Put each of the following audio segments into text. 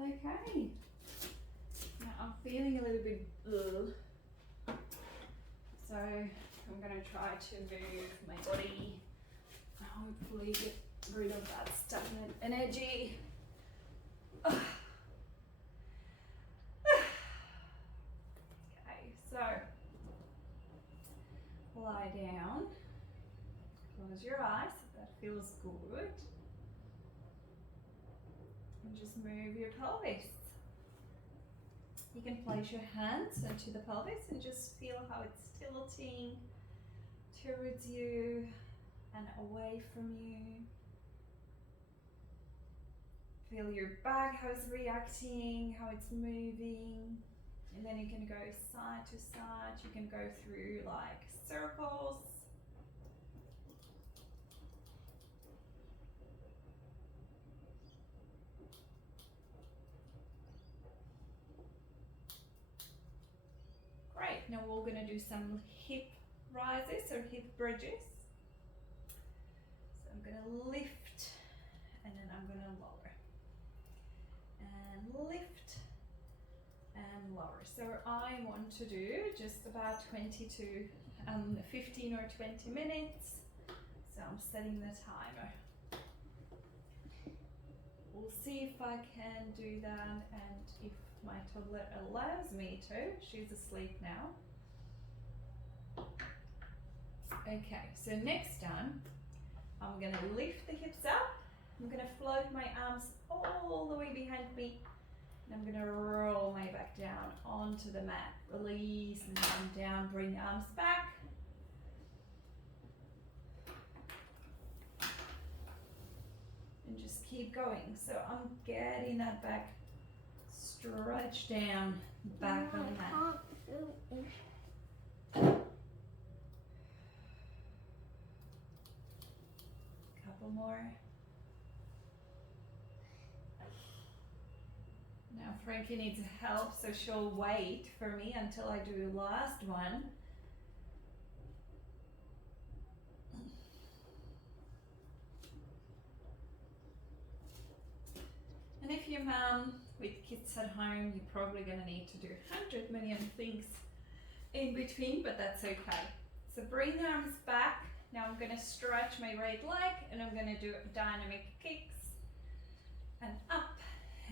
Okay. Now I'm feeling a little bit ill. So I'm gonna try to move my body. Hopefully get rid of that stagnant energy. Okay, so lie down, close your eyes if that feels good, and just move your pelvis. You can place your hands onto the pelvis and just feel how it's tilting towards you and away from you. Feel your back, how it's reacting, how it's moving. And then you can go side to side. You can go through like circles. Great. Now we're going to do some hip rises or hip bridges. So I'm going to lift and then I'm going to lower. And lift and lower. So I want to do just about 20 to 15 or 20 minutes. So I'm setting the timer. We'll see if I can do that and if my toddler allows me to. She's asleep now. Okay, so next time I'm gonna lift the hips up. I'm gonna float my arms all the way behind me. And I'm gonna roll my back down onto the mat. Release and come down, bring arms back. And just keep going. So I'm getting that back stretch down back on the mat. Couple more. Now Frankie needs help, so she'll wait for me until I do the last one. And if you're mom with kids at home, you're probably gonna need to do 100 million things in between, but that's okay. So bring the arms back. Now I'm gonna stretch my right leg and I'm gonna do dynamic kicks and up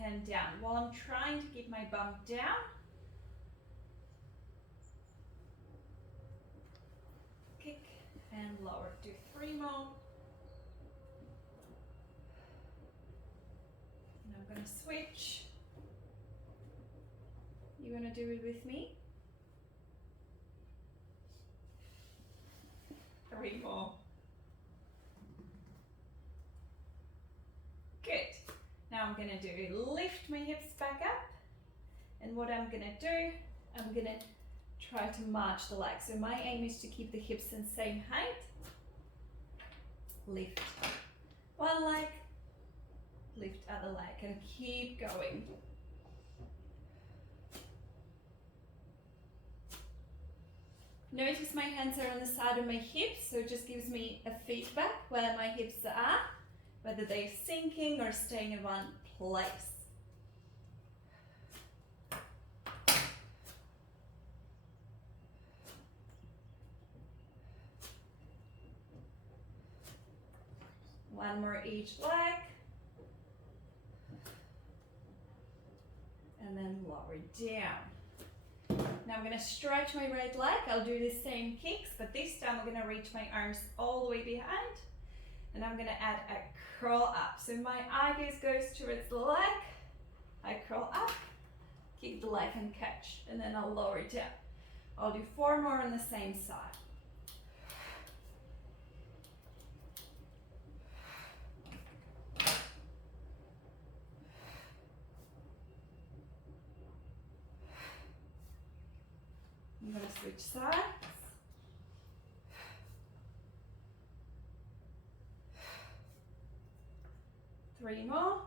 and down while I'm trying to keep my bum down. Kick and lower. Do 3 more. And I'm gonna switch. You wanna do it with me? 3 more. Good. Now I'm gonna do lift my hips back up. And what I'm gonna do, I'm gonna try to march the legs. So my aim is to keep the hips in the same height. Lift one leg, lift other leg, and keep going. Notice my hands are on the side of my hips, so it just gives me a feedback where my hips are, whether they're sinking or staying in one place. One more each leg. And then lower down. Now I'm going to stretch my right leg. I'll do the same kicks, but this time I'm going to reach my arms all the way behind. And I'm going to add a curl up. So my eye gaze goes towards the leg. I curl up, kick the leg and catch. And then I'll lower it down. I'll do 4 more on the same side. I'm going to switch sides. Three more.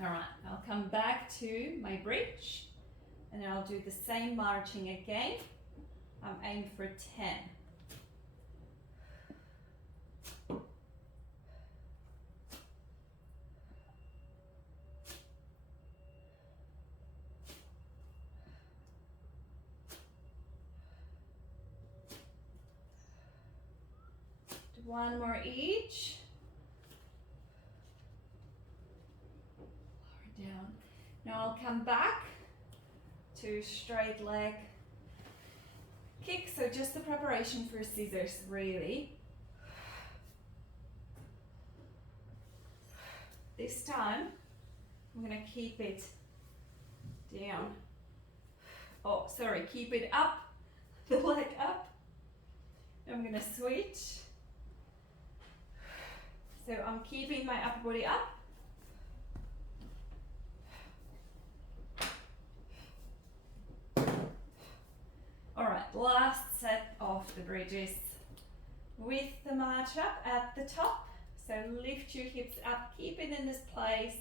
All right, I'll come back to my bridge and I'll do the same marching again. I'm aiming for 10. Do one more each. Lower down. Now I'll come back to straight leg kick. So just the preparation for scissors, really. This time, I'm gonna keep it down. Oh, sorry, keep it up, the leg up. I'm gonna switch. So I'm keeping my upper body up. All right, last set of the bridges with the march up at the top. So lift your hips up, keep it in this place,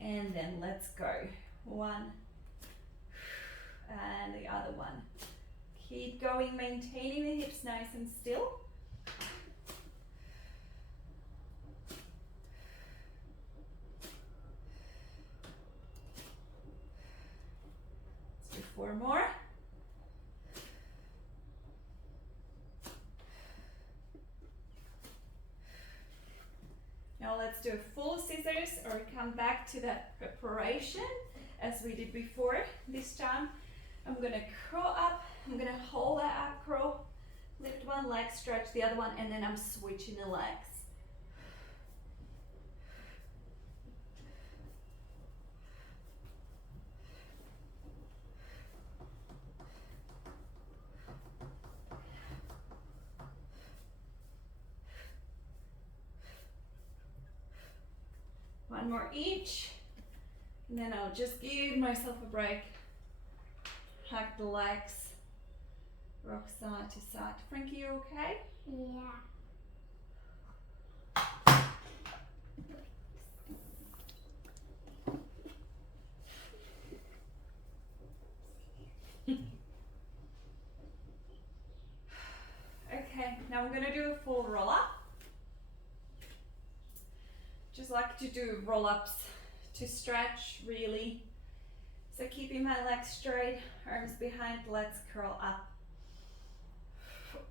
and then let's go. One, and the other one. Keep going, maintaining the hips nice and still. Let's do 4 more. Now let's do a full scissors or come back to that preparation as we did before. This time I'm gonna curl up, I'm gonna hold that up curl, lift one leg, stretch the other one, and then I'm switching the legs. One more each, and then I'll just give myself a break. Hug the legs, rock side to side. Frankie, you okay? Yeah. Okay, now I'm gonna do a full roll up. Just like to do roll ups to stretch really. So keeping my legs straight, arms behind, let's curl up.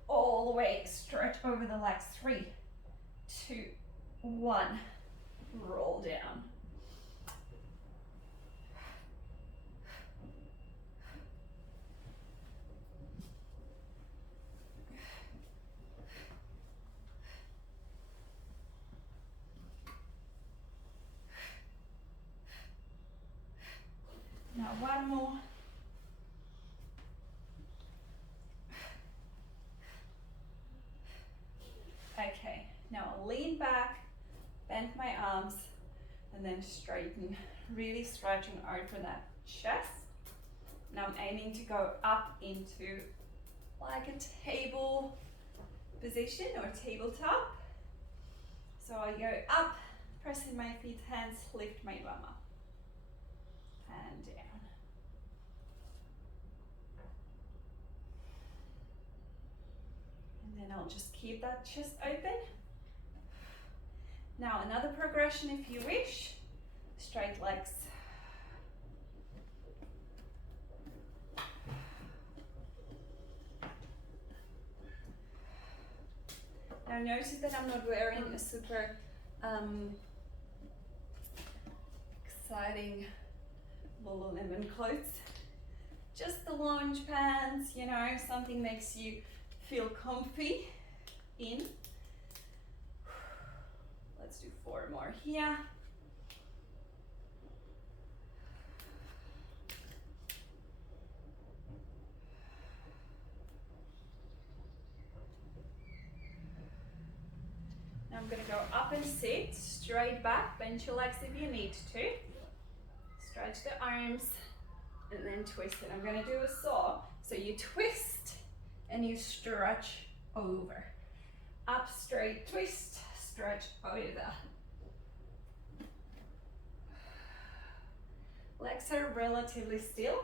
All the way, stretch over the legs. 3, 2, 1. Roll down. Now one more. Okay, now I'll lean back, bend my arms, and then straighten, really stretching over that chest. Now I'm aiming to go up into like a table position or tabletop. So I go up, pressing my feet, hands, lift my bum up and down. And then I'll just keep that chest open. Now another progression if you wish, straight legs. Now notice that I'm not wearing a super exciting Lululemon clothes. Just the lounge pants, you know, something makes you feel comfy in. Let's do 4 more here. Now I'm gonna go up and sit, straight back, bend your legs if you need to. Stretch the arms and then twist it. I'm gonna do a saw. So you twist and you stretch over. Up, straight, twist, stretch over. Legs are relatively still.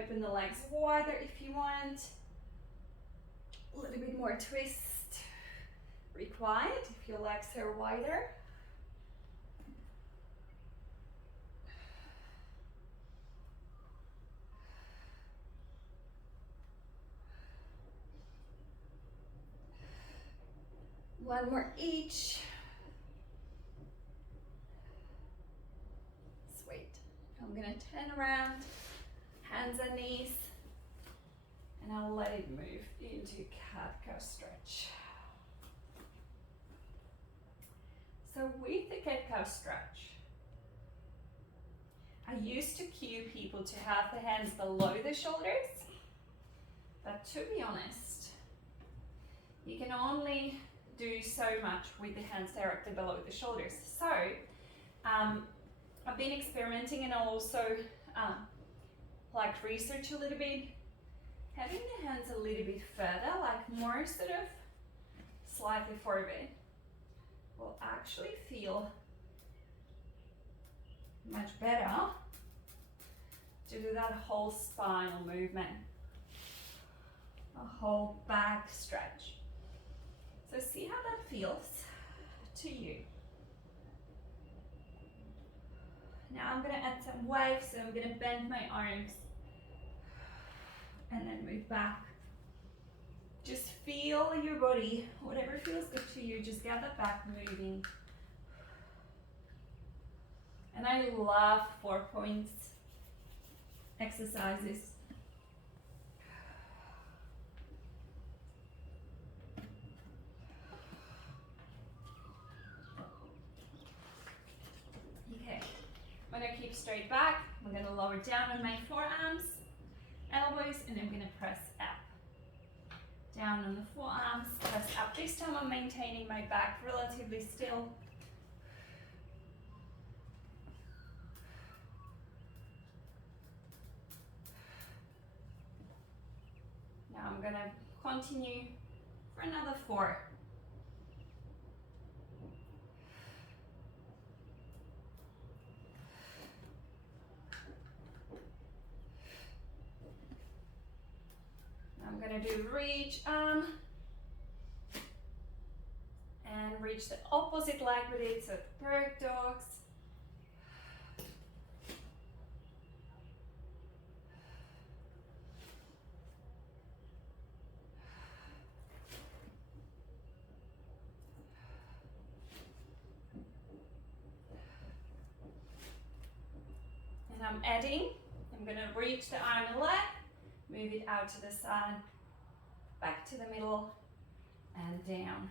open the legs wider if you want. A little bit more twist required if your legs are wider. One more each. Sweet. I'm gonna turn around, hands and knees, and I'll let it move into cat-cow stretch. So with the cat-cow stretch, I used to cue people to have the hands below the shoulders, but to be honest, you can only do so much with the hands directly below the shoulders. So I've been experimenting and also like research a little bit, having the hands a little bit further, like more sort of slightly forward, will actually feel much better to do that whole spinal movement, a whole back stretch. So see how that feels to you. Now I'm going to add some waves, so I'm going to bend my arms and then move back. Just feel your body, whatever feels good to you, just get the back moving. And I love 4 points exercises. Okay, I'm going to keep straight back. I'm going to lower down on my forearms, elbows, and I'm going to press up. Down on the forearms, press up. This time I'm maintaining my back relatively still. Now I'm going to continue for another 4. I'm going to do reach arm and reach the opposite leg with it, so bird dogs. And I'm adding, I'm going to reach the arm and leg, move it out to the side, back to the middle, and down.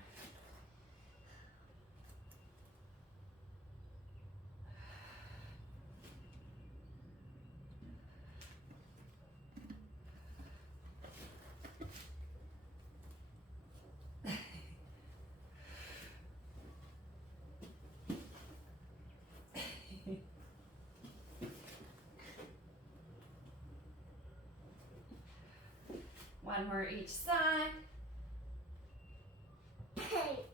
One more each side. Great.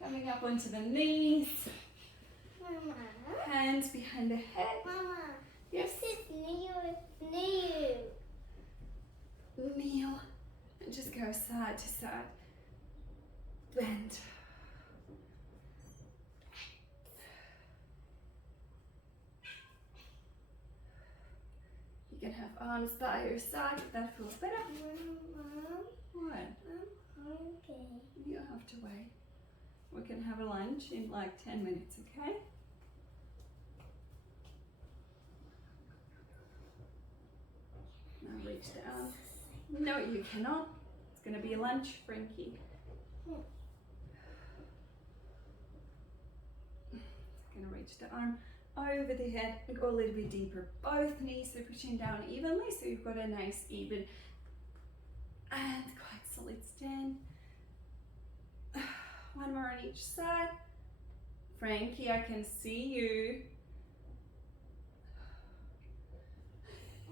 Coming up onto the knees. Mama. Hands behind the head. Mama. Yes. This is new. Kneel and just go side to side. Bend. You can have arms by your side if that feels better. Mom. What? I'm okay. You don't have to wait. We can have a lunch in like 10 minutes, okay? Now reach the arm. No, you cannot. It's going to be a lunch, Frankie. Going to reach the arm over the head and go a little bit deeper. Both knees are pushing down evenly, so you've got a nice, even, and quite solid stand. One more on each side. Frankie, I can see you.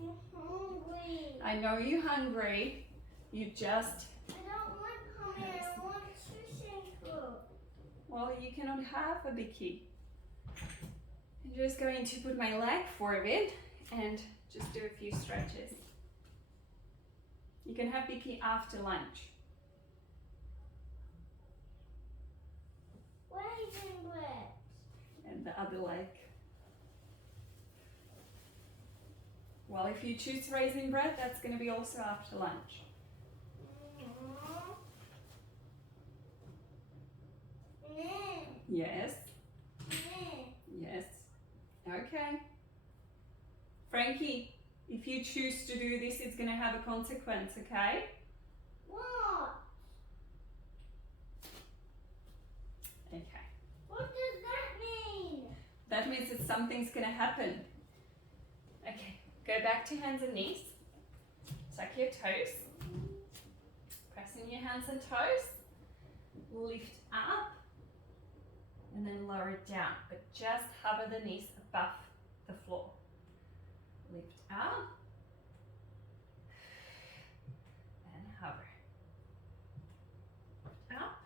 I'm hungry. I know you're hungry. You just, I don't want hungry. I want sushi food. Well, you cannot have a bicky. I'm just going to put my leg forward and just do a few stretches. You can have bicky after lunch. Raisin bread. And the other leg. Well, if you choose raisin bread, that's going to be also after lunch. Yes. Yes. Okay. Frankie, if you choose to do this, it's going to have a consequence, okay? What? Okay. What does that mean? That means that something's going to happen. Okay, go back to hands and knees. Tuck your toes. Press in your hands and toes. Lift up. And then lower it down. But just hover the knees above the floor. Lift up. And hover. Lift up.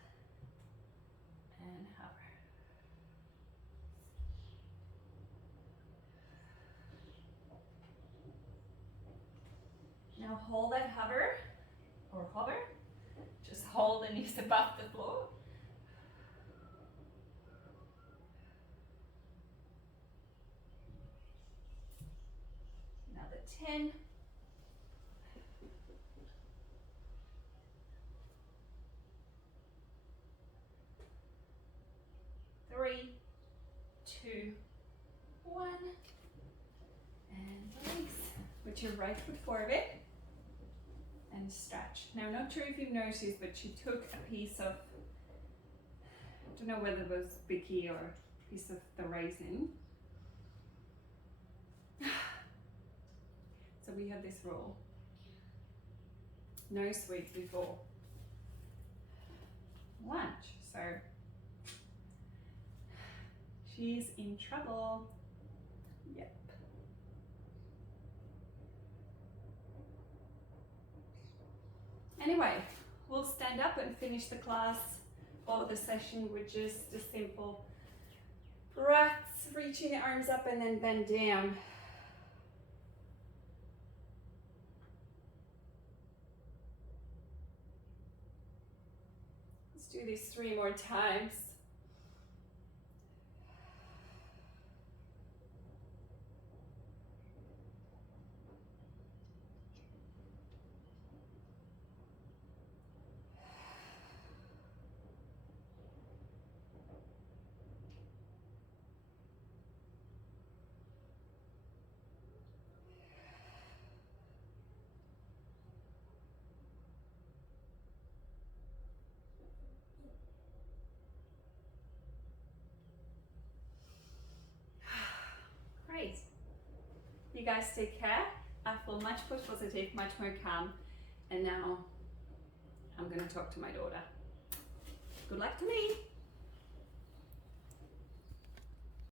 And hover. Now hold that hover, or hover, just hold the knees above the floor. Another 10. 3, 2, 1. And release. Put your right foot forward. And stretch. Now, I'm not sure if you've noticed, but she took a piece of, I don't know whether it was bicky or a piece of the raisin. So we have this rule. No sweets before lunch. So she's in trouble. Yep. Anyway, we'll stand up and finish the class or the session with just a simple breaths, reaching the arms up and then bend down. Let's do this 3 more times. Great. You guys take care. I feel much more positive, much more calm. And now I'm going to talk to my daughter. Good luck to me.